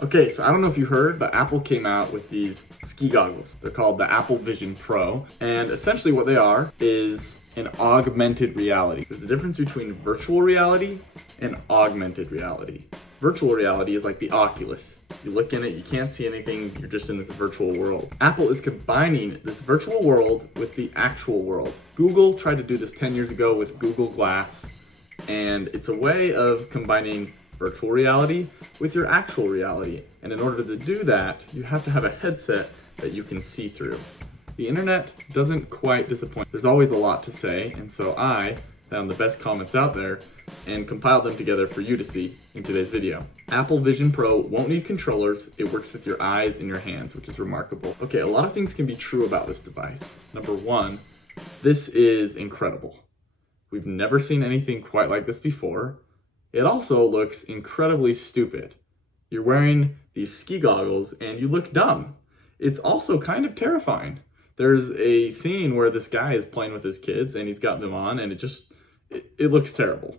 Okay, so I don't know if you heard, but Apple came out with these ski goggles. They're called the Apple Vision Pro, and essentially what they are is an augmented reality. There's a difference between virtual reality and augmented reality. Virtual reality is like the Oculus. You look in it, you can't see anything, you're just in this virtual world. Apple is combining this virtual world with the actual world. Google tried to do this 10 years ago with Google Glass, and it's a way of combining virtual reality with your actual reality. And in order to do that, you have to have a headset that you can see through. The internet doesn't quite disappoint. There's always a lot to say, and so I found the best comments out there and compiled them together for you to see in today's video. Apple Vision Pro won't need controllers. It works with your eyes and your hands, which is remarkable. Okay, a lot of things can be true about this device. Number one, this is incredible. We've never seen anything quite like this before. It also looks incredibly stupid. You're wearing these ski goggles and you look dumb. It's also kind of terrifying. There's a scene where this guy is playing with his kids and he's got them on and it looks terrible.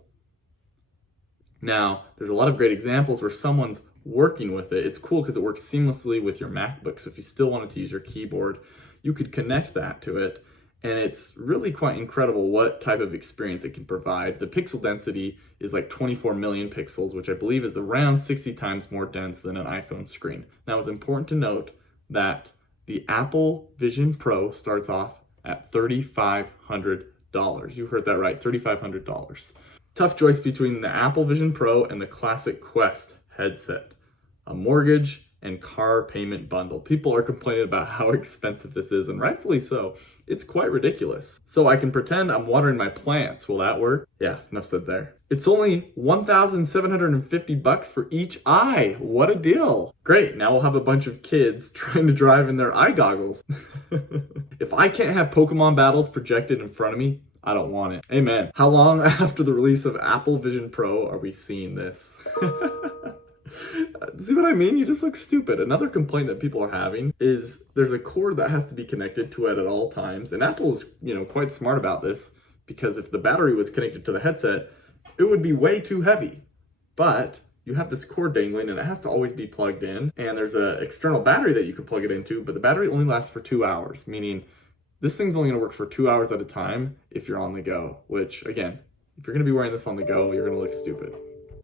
Now, there's a lot of great examples where someone's working with it. It's cool because it works seamlessly with your MacBook. So if you still wanted to use your keyboard, you could connect that to it. And it's really quite incredible what type of experience it can provide. The pixel density is like 24 million pixels, which I believe is around 60 times more dense than an iPhone screen. Now, it's important to note that the Apple Vision Pro starts off at $3,500. You heard that right, $3,500. Tough choice between the Apple Vision Pro and the classic Quest headset. A mortgage and car payment bundle. People are complaining about how expensive this is, and rightfully so. It's quite ridiculous. So I can pretend I'm watering my plants. Will that work? Yeah, enough said there. It's only $1,750 for each eye. What a deal. Great, now we'll have a bunch of kids trying to drive in their eye goggles. If I can't have Pokemon battles projected in front of me, I don't want it. Amen. How long after the release of Apple Vision Pro are we seeing this? See what I mean? You just look stupid. Another complaint that people are having is there's a cord that has to be connected to it at all times. And Apple is, quite smart about this because if the battery was connected to the headset, it would be way too heavy. But you have this cord dangling and it has to always be plugged in. And there's an external battery that you could plug it into, but the battery only lasts for 2 hours, meaning this thing's only gonna work for 2 hours at a time if you're on the go, which again, if you're gonna be wearing this on the go, you're gonna look stupid.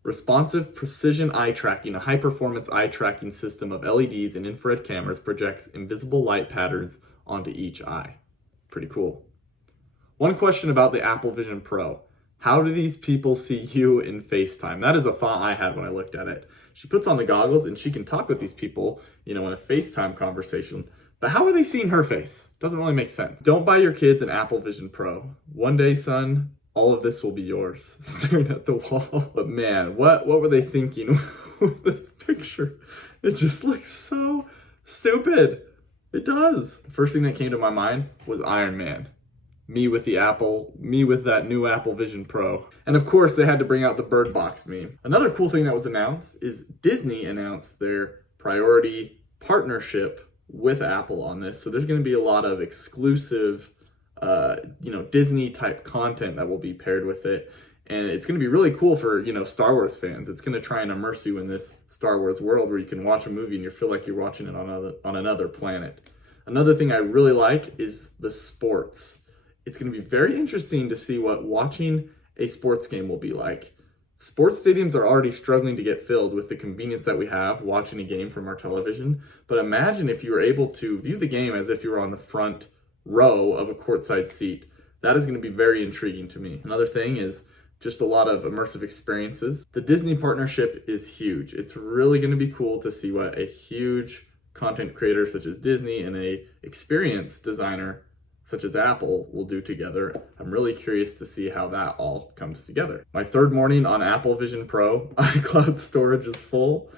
Responsive precision eye tracking, a high-performance eye tracking system of LEDs and infrared cameras projects invisible light patterns onto each eye. Pretty cool. One question about the Apple Vision Pro. How do these people see you in FaceTime? That is a thought I had when I looked at it. She puts on the goggles and she can talk with these people, in a FaceTime conversation. But how are they seeing her face? Doesn't really make sense. Don't buy your kids an Apple Vision Pro. One day, son, all of this will be yours, staring at the wall. But man, what were they thinking with this picture? It just looks so stupid. It does. The first thing that came to my mind was Iron Man. Me with that new Apple Vision Pro. And of course, they had to bring out the Bird Box meme. Another cool thing that was announced is Disney announced their priority partnership with Apple on this. So there's gonna be a lot of exclusive Disney type content that will be paired with it. And it's going to be really cool for, Star Wars fans. It's going to try and immerse you in this Star Wars world where you can watch a movie and you feel like you're watching it on another planet. Another thing I really like is the sports. It's going to be very interesting to see what watching a sports game will be like. Sports stadiums are already struggling to get filled with the convenience that we have watching a game from our television. But imagine if you were able to view the game as if you were on the front row of a courtside seat. That is going to be very intriguing to me. Another thing is just a lot of immersive experiences. The Disney partnership is huge. It's really going to be cool to see what a huge content creator such as Disney and a experience designer such as Apple will do together. I'm really curious to see how that all comes together. My third morning on Apple Vision Pro, iCloud storage is full.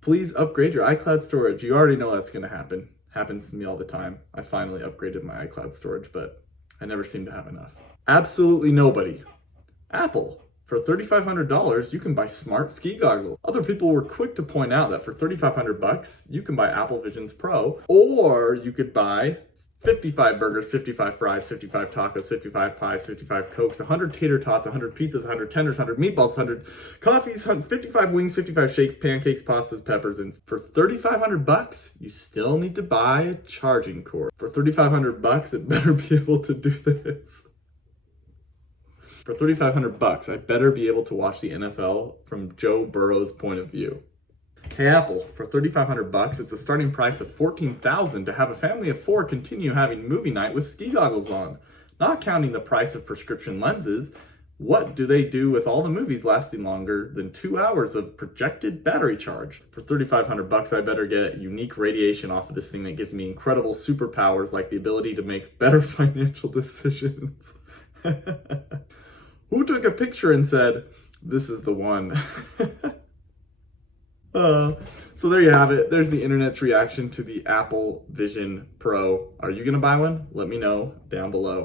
Please upgrade your iCloud storage. You already know that's going to happen. Happens to me all the time. I finally upgraded my iCloud storage, but I never seem to have enough. Absolutely nobody. Apple. For $3,500, you can buy smart ski goggles. Other people were quick to point out that for $3,500, you can buy Apple Visions Pro, or you could buy 55 burgers, 55 fries, 55 tacos, 55 pies, 55 cokes, 100 tater tots, 100 pizzas, 100 tenders, 100 meatballs, 100 coffees, 55 wings, 55 shakes, pancakes, pastas, peppers, and for $3,500, you still need to buy a charging cord. For $3,500, it better be able to do this. For $3,500, I better be able to watch the NFL from Joe Burrow's point of view. Hey Apple, for $3,500, it's a starting price of $14,000 to have a family of 4 continue having movie night with ski goggles on. Not counting the price of prescription lenses, what do they do with all the movies lasting longer than 2 hours of projected battery charge? For $3,500, I better get unique radiation off of this thing that gives me incredible superpowers like the ability to make better financial decisions. Who took a picture and said, "This is the one"? So there you have it. There's the internet's reaction to the Apple Vision Pro. Are you going to buy one? Let me know down below.